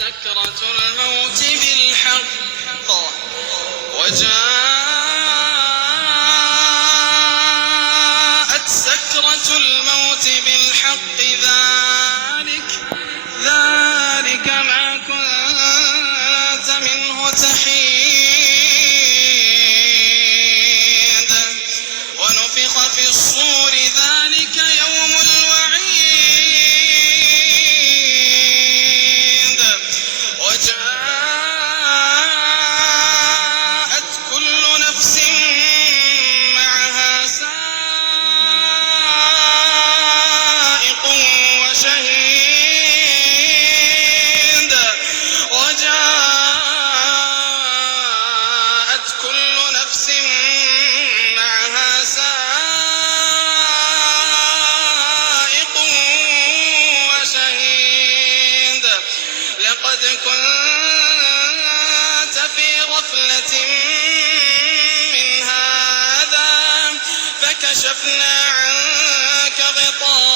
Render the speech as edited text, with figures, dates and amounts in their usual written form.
سكرة الموت بالحق وجاءت سكرة الموت بالحق ذلك ما كنت منه تحيد ونفخ في الصور ذلك يوم الوعيد وجاءت كل نفس معها سائق وشهيد وجاءت كل نفس معها سائق وشهيد لقد كنت في غفلة من هذا فكشفنا عنك غطاءك